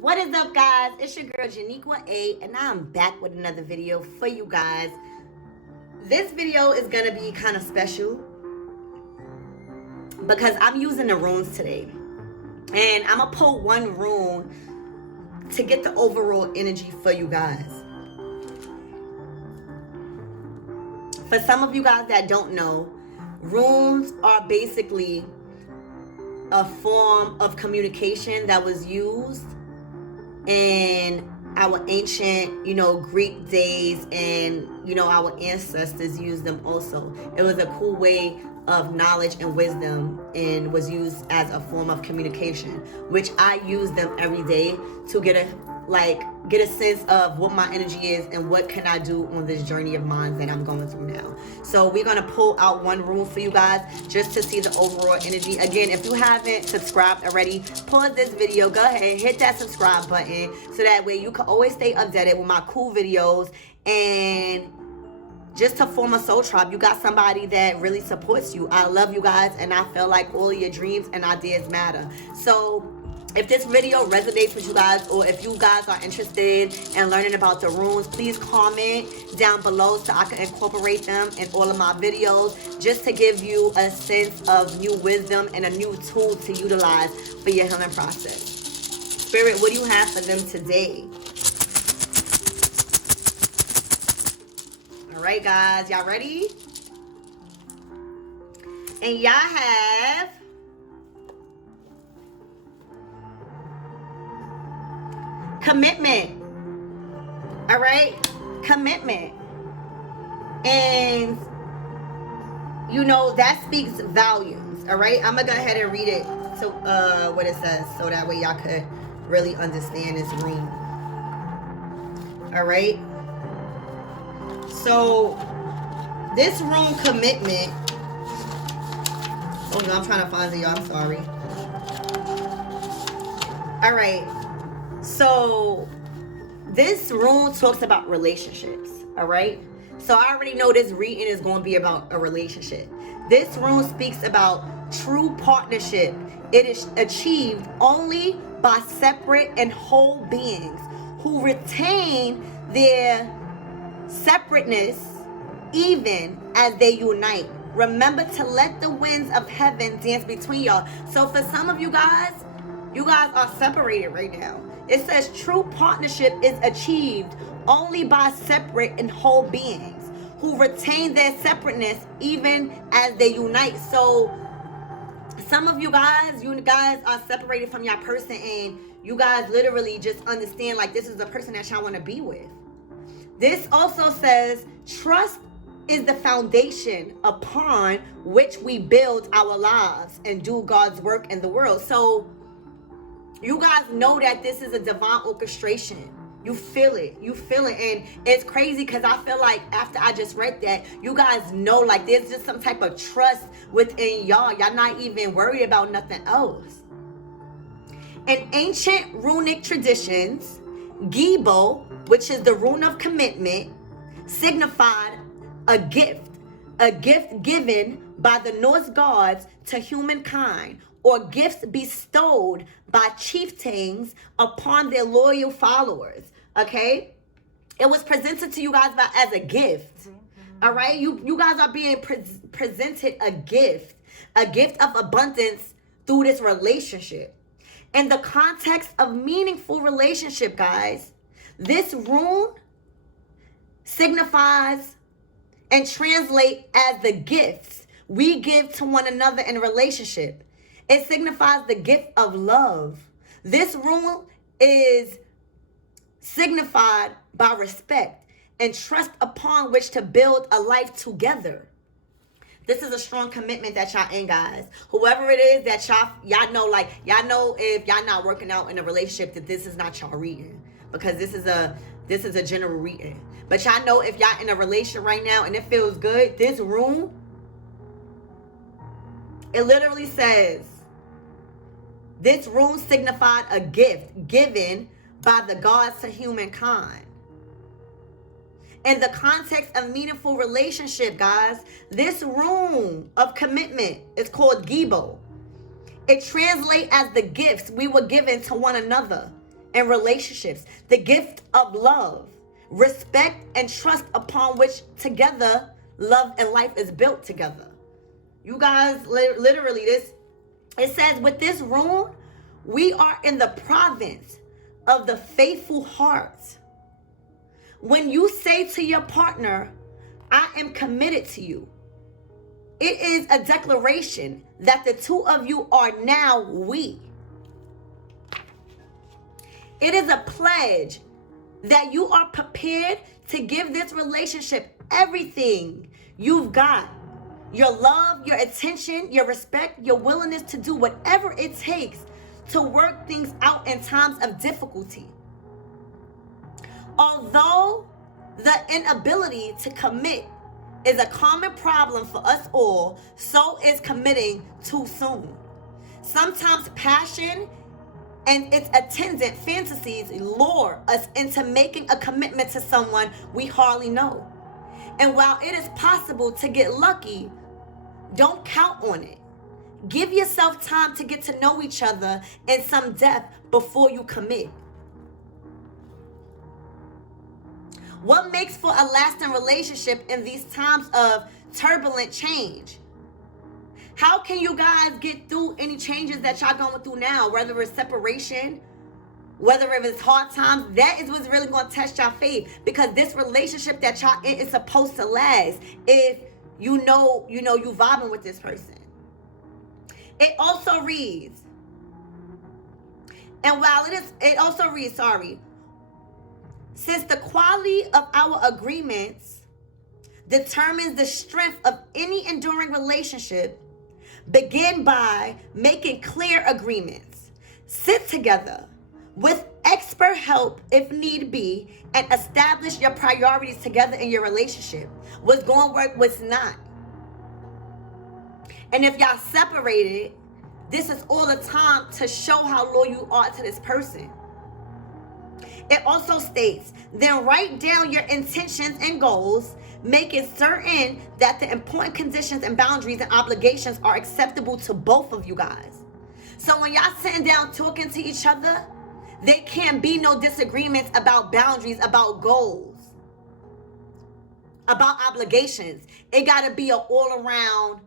What is up, guys? It's your girl Janiqua A, and I'm back with another video for you guys. This video is gonna be kind of special because I'm using the runes today, and I'm gonna pull one rune to get the overall energy for you guys. For some of you guys that don't know, runes are basically a form of communication that was used in our ancient, Greek days, and, our ancestors used them also. It was a cool way of knowledge and wisdom and was used as a form of communication, which I use them every day to get a sense of what my energy is and what can I do on this journey of mine that I'm going through now. So we're going to pull out one rune for you guys just to see the overall energy. Again, if you haven't subscribed already, pause this video, go ahead, hit that subscribe button so that way you can always stay updated with my cool videos. And just to form a soul tribe, you got somebody that really supports you. I love you guys, and I feel like all of your dreams and ideas matter. So if this video resonates with you guys, or if you guys are interested in learning about the runes, please comment down below so I can incorporate them in all of my videos, just to give you a sense of new wisdom and a new tool to utilize for your healing process. Spirit, what do you have for them today? All right, guys, y'all ready? And y'all have commitment. All right, commitment. And that speaks volumes. All right, I'm gonna go ahead and read it so what it says, so that way y'all could really understand this rune. All right, so this rune, commitment. Oh no, I'm trying to find it, y'all. I'm sorry. All right, so this rune talks about relationships. All right, so I already know this reading is going to be about a relationship. This rune speaks about true partnership. It is achieved only by separate and whole beings who retain their separateness even as they unite. Remember to let the winds of heaven dance between y'all. So for some of you guys are separated right now. It says true partnership is achieved only by separate and whole beings who retain their separateness even as they unite. So some of you guys are separated from your person, and you guys literally just understand, like, this is the person that y'all want to be with. This also says trust is the foundation upon which we build our lives and do God's work in the world. So you guys know that this is a divine orchestration. You feel it. And it's crazy because I feel like after I just read that, you guys know, like, there's just some type of trust within y'all. Y'all not even worried about nothing else. In ancient runic traditions, Hiiiii, which is the rune of commitment, signified a gift given by the Norse gods to humankind, or gifts bestowed by chieftains upon their loyal followers. Okay, it was presented to you guys as a gift. All right, you guys are being presented a gift of abundance through this relationship. In the context of meaningful relationship, guys, this rune signifies and translate as the gifts we give to one another in a relationship. It signifies the gift of love. This rune is signified by respect and trust upon which to build a life together. This is a strong commitment that y'all in, guys. Whoever it is that y'all know, like, y'all know if y'all not working out in a relationship, that this is not y'all reading, because this is a general reading. But y'all know if y'all in a relationship right now and it feels good, this rune, it literally says, this rune signified a gift given by the gods to humankind. In the context of meaningful relationship, guys, this rune of commitment is called Hiiiii. It translates as the gifts we were given to one another and relationships, the gift of love, respect, and trust upon which together love and life is built together. You guys, literally, this, it says with this rune, we are in the province of the faithful heart. When you say to your partner, I am committed to you, it is a declaration that the two of you are now we. It is a pledge that you are prepared to give this relationship everything you've got. Your love, your attention, your respect, your willingness to do whatever it takes to work things out in times of difficulty. Although the inability to commit is a common problem for us all, so is committing too soon. Sometimes passion and its attendant fantasies lure us into making a commitment to someone we hardly know. And while it is possible to get lucky, don't count on it. Give yourself time to get to know each other in some depth before you commit. What makes for a lasting relationship in these times of turbulent change? How can you guys get through any changes that y'all going through now, whether it's separation, whether it's hard times? That is what's really going to test your faith, because this relationship that y'all in is supposed to last if you know you vibing with this person. It also reads, since the quality of our agreements determines the strength of any enduring relationship, begin by making clear agreements. Sit together with expert help if need be and establish your priorities together in your relationship. What's going to work, what's not. And if y'all separated, this is all the time to show how loyal you are to this person. It also states, then write down your intentions and goals, make it certain that the important conditions and boundaries and obligations are acceptable to both of you guys. So when y'all sitting down talking to each other, there can't be no disagreements about boundaries, about goals, about obligations. It got to be an all-around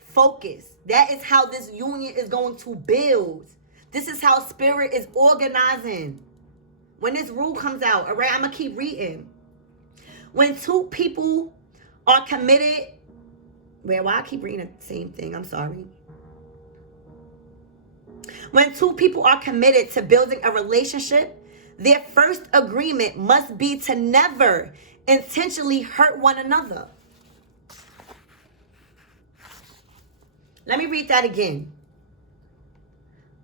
focus. That is how this union is going to build. This is how spirit is organizing. When this rule comes out, all right, I'm going to keep reading. When two people are committed, why I keep reading the same thing? I'm sorry. When two people are committed to building a relationship, their first agreement must be to never intentionally hurt one another. Let me read that again.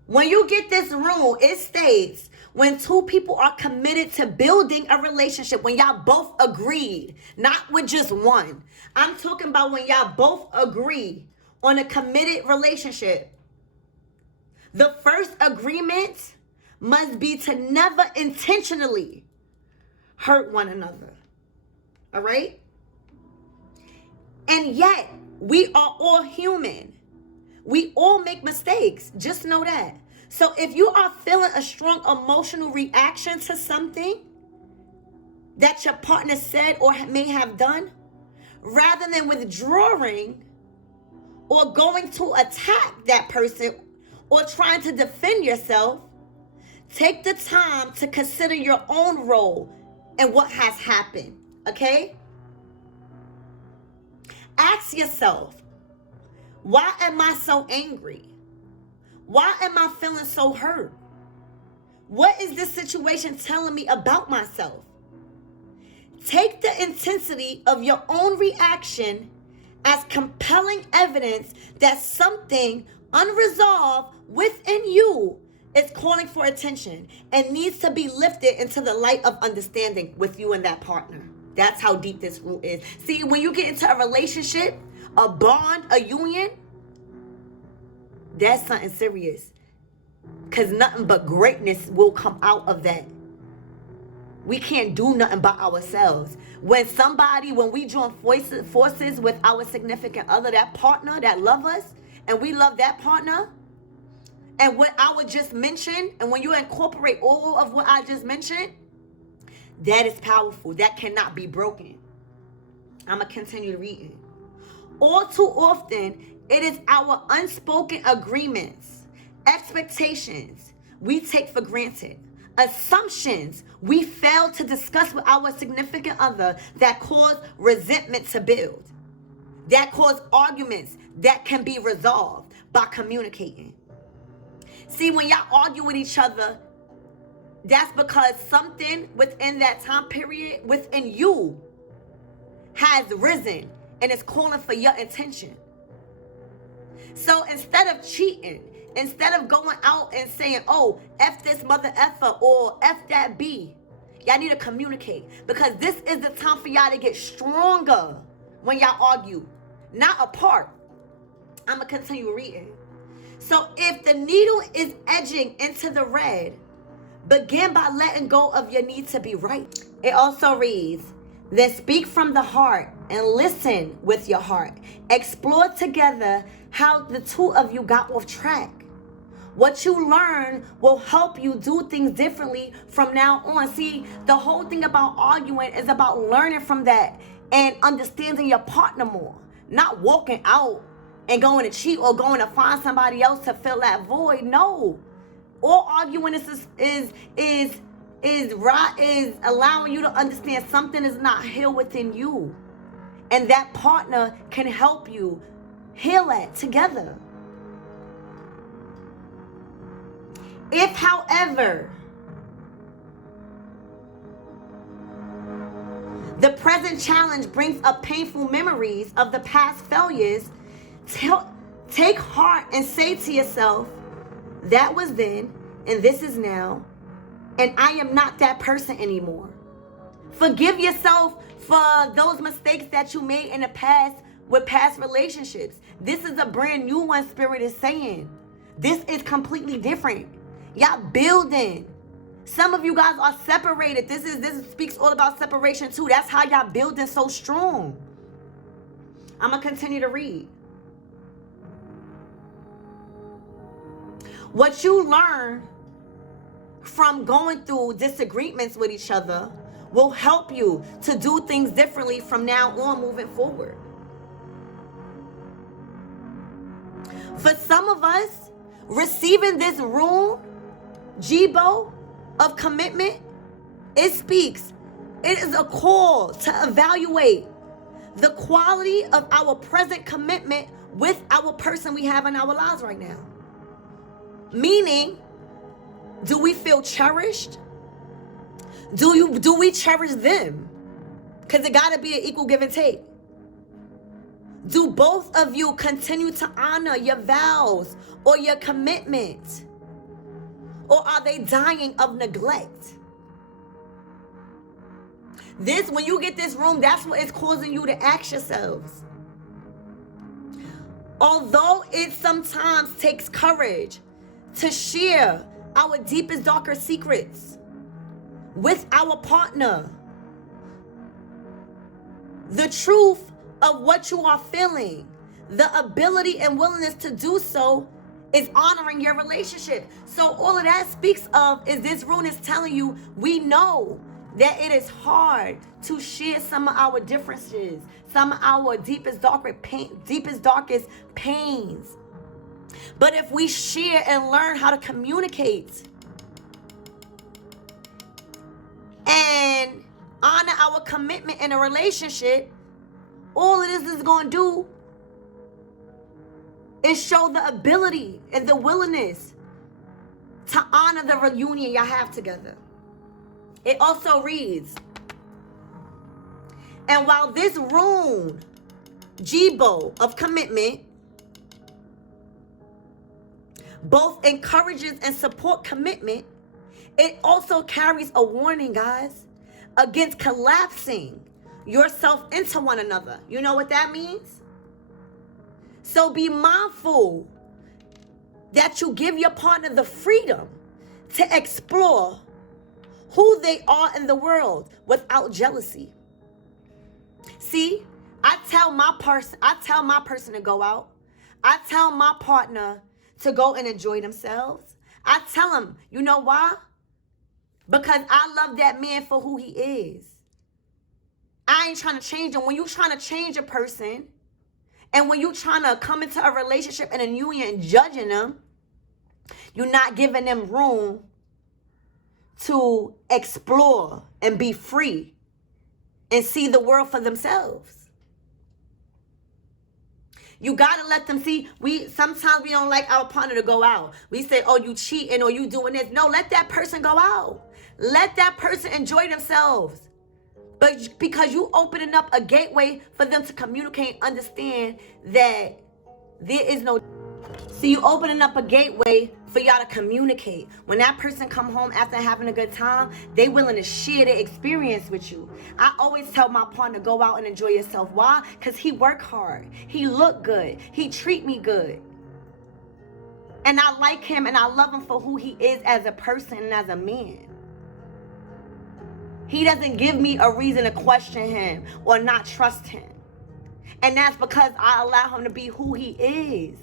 When you get this rule, it states, when two people are committed to building a relationship, when y'all both agreed, not with just one. I'm talking about when y'all both agree on a committed relationship. The first agreement must be to never intentionally hurt one another. All right? And yet, we are all human. We all make mistakes. Just know that. So if you are feeling a strong emotional reaction to something that your partner said or may have done, rather than withdrawing or going to attack that person or trying to defend yourself, take the time to consider your own role in what has happened, okay? Ask yourself, why am I so angry? Why am I feeling so hurt? What is this situation telling me about myself? Take the intensity of your own reaction as compelling evidence that something unresolved within you is calling for attention and needs to be lifted into the light of understanding with you and that partner. That's how deep this rule is. See, when you get into a relationship, a bond, a union, that's something serious. Because nothing but greatness will come out of that. We can't do nothing by ourselves. When we join forces with our significant other, that partner that love us, and we love that partner, And what I would just mention, and when you incorporate all of what I just mentioned, that is powerful. That cannot be broken. I'm going to continue reading. All too often, it is our unspoken agreements, expectations we take for granted, assumptions we fail to discuss with our significant other that cause resentment to build, that cause arguments that can be resolved by communicating. See, when y'all argue with each other, that's because something within that time period within you has risen and is calling for your attention. So instead of cheating, instead of going out and saying, oh, F this mother effer or F that B, y'all need to communicate, because this is the time for y'all to get stronger when y'all argue, not apart. I'm going to continue reading. So if the needle is edging into the red, begin by letting go of your need to be right. It also reads, then speak from the heart and listen with your heart. Explore together how the two of you got off track. What you learn will help you do things differently from now on. See, the whole thing about arguing is about learning from that and understanding your partner more. Not walking out and going to cheat or going to find somebody else to fill that void. No. All arguing is allowing you to understand something is not healed within you, and that partner can help you heal it together. If, however, the present challenge brings up painful memories of the past failures, take heart and say to yourself, that was then and this is now, and I am not that person anymore. Forgive yourself for those mistakes that you made in the past with past relationships. This is a brand new one, Spirit is saying. This is completely different. Y'all building. Some of you guys are separated. This speaks all about separation too. That's how y'all building so strong. I'm going to continue to read. What you learn from going through disagreements with each other will help you to do things differently from now on moving forward. For some of us, receiving this rule, Jibo, of commitment, it is a call to evaluate the quality of our present commitment with our person we have in our lives right now. Meaning, do we feel cherished? Do we cherish them? Because it got to be an equal give and take. Do both of you continue to honor your vows or your commitment? Or are they dying of neglect? When you get this room, that's what it's causing you to ask yourselves. Although it sometimes takes courage to share our deepest, darkest secrets with our partner, the truth of what you are feeling, the ability and willingness to do so is honoring your relationship. So all of that speaks of is this rune is telling you, we know that it is hard to share some of our differences, some of our deepest, darkest pains. But if we share and learn how to communicate and honor our commitment in a relationship, all it is going to do is show the ability and the willingness to honor the reunion y'all have together. It also reads, and while this rune, Jibo, of commitment, both encourages and support commitment, it also carries a warning, guys, against collapsing yourself into one another. You know what that means? So be mindful that you give your partner the freedom to explore who they are in the world without jealousy. See, I tell my person to go out. I tell my partner to go and enjoy themselves. I tell them, you know why? Because I love that man for who he is. I ain't trying to change him. When you trying to change a person, and when you trying to come into a relationship and a union and judging them, you're not giving them room to explore and be free and see the world for themselves. You gotta let them see. Sometimes we don't like our partner to go out. We say, oh, you cheating or you doing this. No, let that person go out. Let that person enjoy themselves. But because you opening up a gateway for them to communicate and understand that there is no... See, you opening up a gateway for y'all to communicate. When that person come home after having a good time, they willing to share their experience with you. I always tell my partner, go out and enjoy yourself. Why? Because he work hard. He look good. He treat me good. And I like him and I love him for who he is as a person and as a man. He doesn't give me a reason to question him or not trust him. And that's because I allow him to be who he is.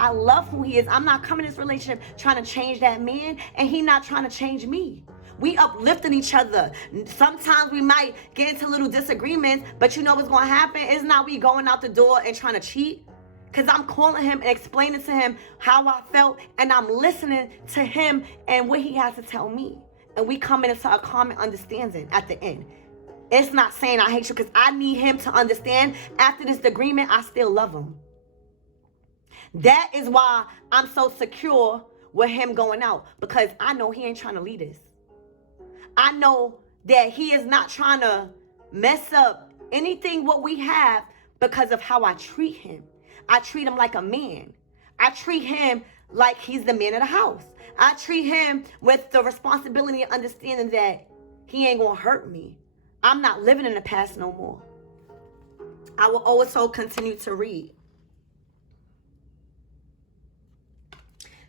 I love who he is. I'm not coming in this relationship trying to change that man, and he not trying to change me. We uplifting each other. Sometimes we might get into little disagreements, but you know what's going to happen? It's not we going out the door and trying to cheat. Because I'm calling him and explaining to him how I felt, and I'm listening to him and what he has to tell me. And we come into a common understanding at the end. It's not saying I hate you, because I need him to understand after this agreement, I still love him. That is why I'm so secure with him going out, because I know he ain't trying to lead us. I know that he is not trying to mess up anything what we have because of how I treat him. I treat him like a man. I treat him like he's the man of the house. I treat him with the responsibility of understanding that he ain't gonna hurt me. I'm not living in the past no more. I will also continue to read.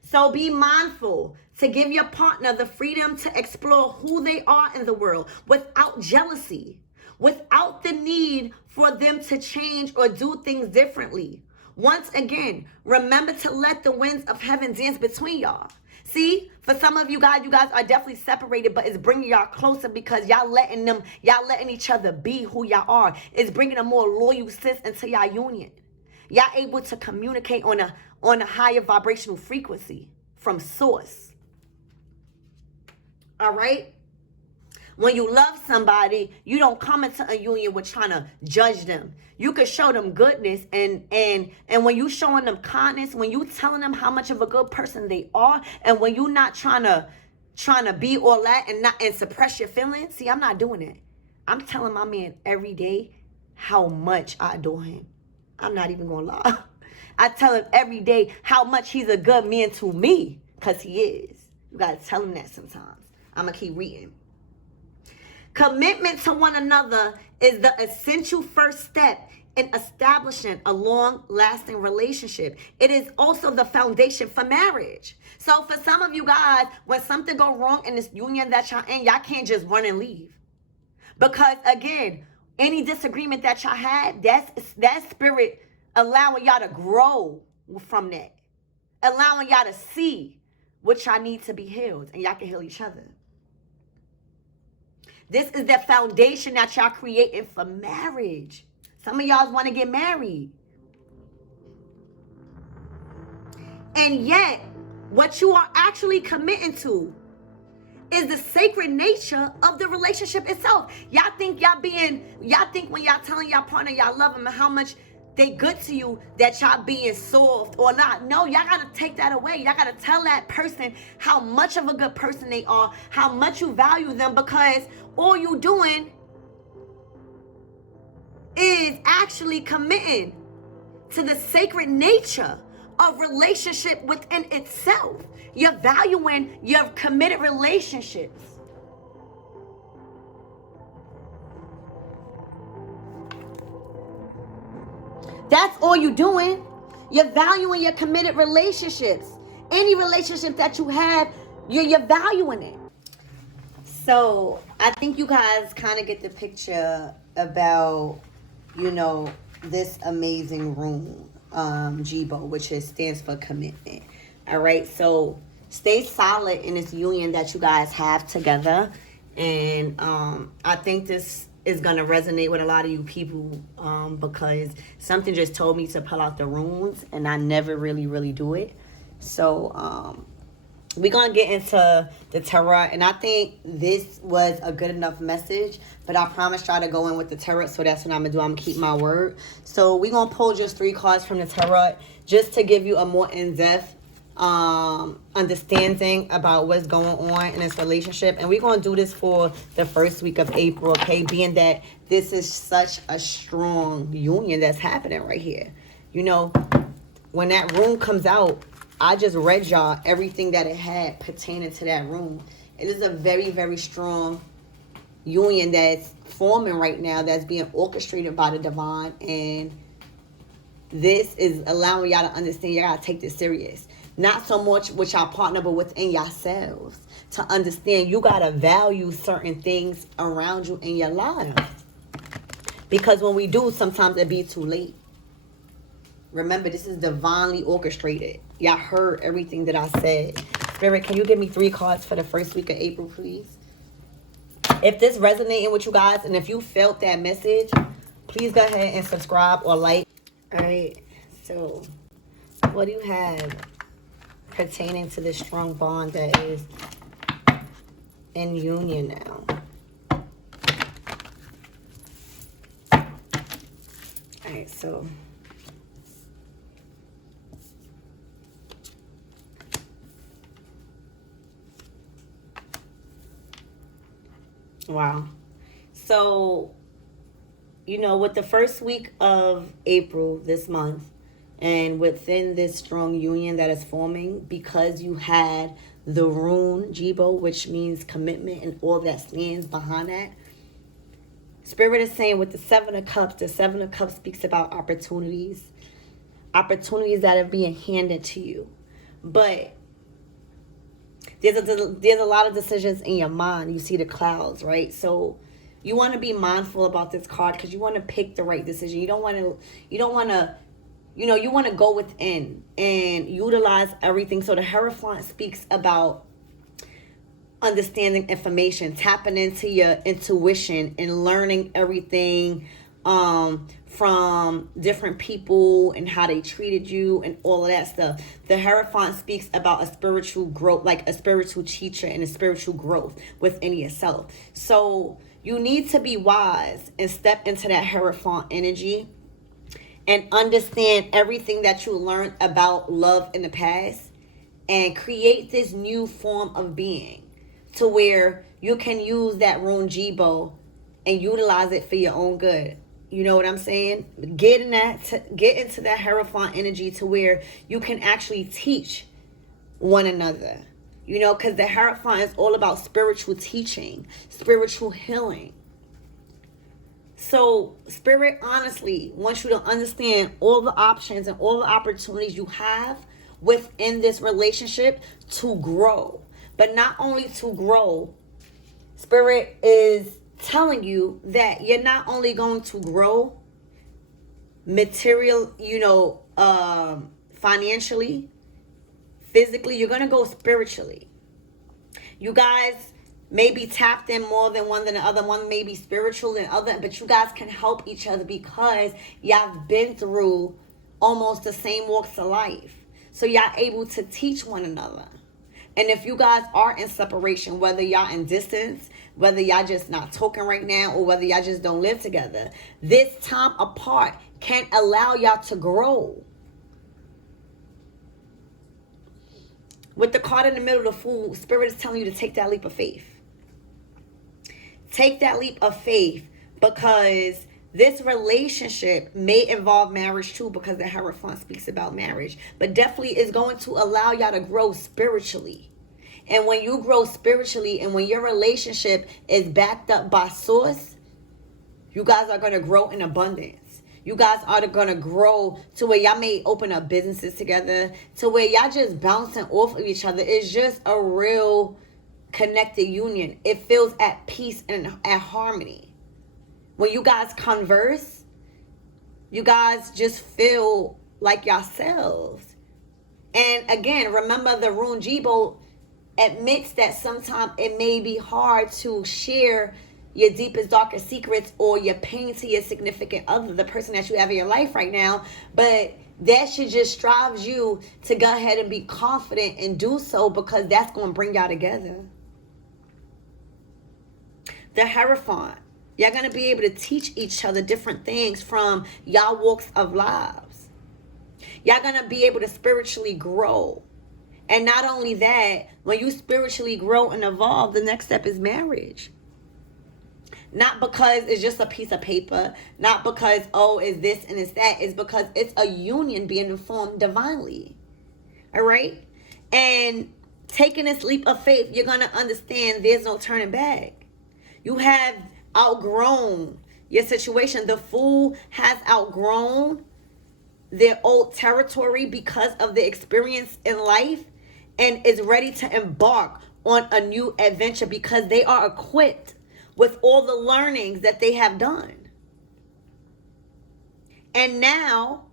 So be mindful to give your partner the freedom to explore who they are in the world without jealousy, without the need for them to change or do things differently. Once again, remember to let the winds of heaven dance between y'all. See, for some of you guys are definitely separated, but it's bringing y'all closer because y'all letting each other be who y'all are. It's bringing a more loyal sis into y'all union. Y'all able to communicate on a higher vibrational frequency from source. All right? When you love somebody, you don't come into a union with trying to judge them. You can show them goodness, and when you showing them kindness, when you telling them how much of a good person they are, and when you not trying to be all that and suppress your feelings. See, I'm not doing it. I'm telling my man every day how much I adore him. I'm not even gonna lie. I tell him every day how much he's a good man to me, because he is. You gotta tell him that sometimes. I'm gonna keep reading. Commitment to one another is the essential first step in establishing a long-lasting relationship. It is also the foundation for marriage. So for some of you guys, when something go wrong in this union that y'all in, y'all can't just run and leave. Because again, any disagreement that y'all had, that spirit allowing y'all to grow from that. Allowing y'all to see what y'all need to be healed, and y'all can heal each other. This is the foundation that y'all creating for marriage. Some of y'all want to get married. And yet, what you are actually committing to is the sacred nature of the relationship itself. Y'all think when y'all telling y'all partner y'all love them and how much they good to you, that y'all being soft or not. No, y'all gotta take that away. Y'all gotta tell that person how much of a good person they are, how much you value them, because all you doing is actually committing to the sacred nature of relationship within itself. You're valuing your committed relationships. That's all you're doing. You're valuing your committed relationships. Any relationship that you have, you're valuing it. So I think you guys kind of get the picture about, this amazing rune, Jibo, which stands for commitment. All right, so stay solid in this union that you guys have together. And I think this is going to resonate with a lot of you people because something just told me to pull out the runes, and I never really do it. So we're going to get into the tarot, and I think this was a good enough message, but I promise y'all to go in with the tarot, so that's what I'm going to do. I'm going to keep my word. So we're going to pull just 3 cards from the tarot just to give you a more in-depth understanding about what's going on in this relationship. And we're going to do this for the first week of April, okay? Being that this is such a strong union that's happening right here. You know, when that rune comes out, I just read y'all everything that it had pertaining to that rune. It is a very strong union that's forming right now, that's being orchestrated by the divine. And this is allowing y'all to understand you gotta take this serious. Not so much with y'all partner, but within yourselves. To understand you gotta value certain things around you in your life. Because when we do, sometimes it be too late. Remember, this is divinely orchestrated. Y'all heard everything that I said. Spirit, can you give me 3 cards for the first week of April, please? If this resonating with you guys, and if you felt that message, please go ahead and subscribe or like. All right, so what do you have pertaining to this strong bond that is in union now? All right, so wow. So, you know, with the first week of April this month, and within this strong union that is forming, because you had the rune Jibo, which means commitment and all that stands behind that, Spirit is saying with the 7 of Cups, the 7 of Cups speaks about opportunities that are being handed to you. But there's a lot of decisions in your mind. You see the clouds, right? So you want to be mindful about this card because you want to pick the right decision. You want to go within and utilize everything. So the Hierophant speaks about understanding information, tapping into your intuition and learning everything from different people and how they treated you and all of that stuff. The Hierophant speaks about a spiritual growth, like a spiritual teacher and a spiritual growth within yourself. So you need to be wise and step into that Hierophant energy and understand everything that you learned about love in the past and create this new form of being to where you can use that rune Jibo and utilize it for your own good. You know what I'm saying? Get into that Hierophant energy to where you can actually teach one another. You know, because the Hierophant is all about spiritual teaching, spiritual healing. So Spirit honestly wants you to understand all the options and all the opportunities you have within this relationship to grow. But not only to grow, Spirit is telling you that you're not only going to grow material, financially, physically, you're going to go spiritually. You guys may be tapped in more than one than the other. One may be spiritual than other, but you guys can help each other because y'all been through almost the same walks of life. So y'all able to teach one another. And if you guys are in separation, whether y'all in distance, whether y'all just not talking right now, or whether y'all just don't live together, this time apart can allow y'all to grow. With the card in the middle of the Fool, Spirit is telling you to take that leap of faith. Take that leap of faith because this relationship may involve marriage too, because the Hierophant speaks about marriage. But definitely is going to allow y'all to grow spiritually. And when you grow spiritually and when your relationship is backed up by source, you guys are going to grow in abundance. You guys are going to grow to where y'all may open up businesses together, to where y'all just bouncing off of each other. It's just a real connected union. It feels at peace and at harmony. When you guys converse, you guys just feel like yourselves. And again, remember the rune Jibo admits that sometimes it may be hard to share your deepest, darkest secrets or your pain to your significant other, the person that you have in your life right now. But that should just strives you to go ahead and be confident and do so, because that's going to bring y'all together. The Hierophant. Y'all going to be able to teach each other different things from y'all walks of lives. Y'all going to be able to spiritually grow. And not only that, when you spiritually grow and evolve, the next step is marriage. Not because it's just a piece of paper. Not because, oh, it's this and it's that. It's because it's a union being formed divinely. All right? And taking this leap of faith, you're going to understand there's no turning back. You have outgrown your situation. The fool has outgrown their old territory because of the experience in life and is ready to embark on a new adventure because they are equipped with all the learnings that they have done. And now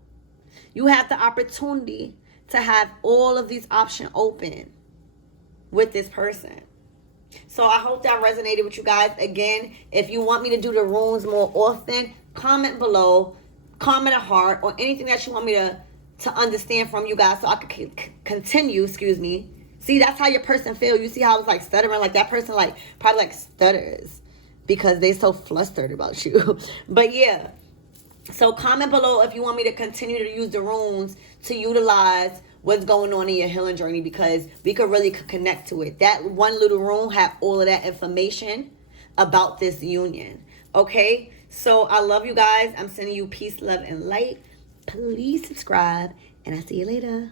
you have the opportunity to have all of these options open with this person. So I hope that resonated with you guys. Again, if you want me to do the runes more often, comment below, comment a heart, or anything that you want me to understand from you guys so I can continue, excuse me. See, that's how your person feel. You see how it's like stuttering, like that person like probably like stutters because they so flustered about you. But yeah, so comment below if you want me to continue to use the runes to utilize what's going on in your healing journey, because we could really connect to it. That one little rune have all of that information about this union. Okay, so I love you guys. I'm sending you peace, love, and light. Please subscribe, and I'll see you later.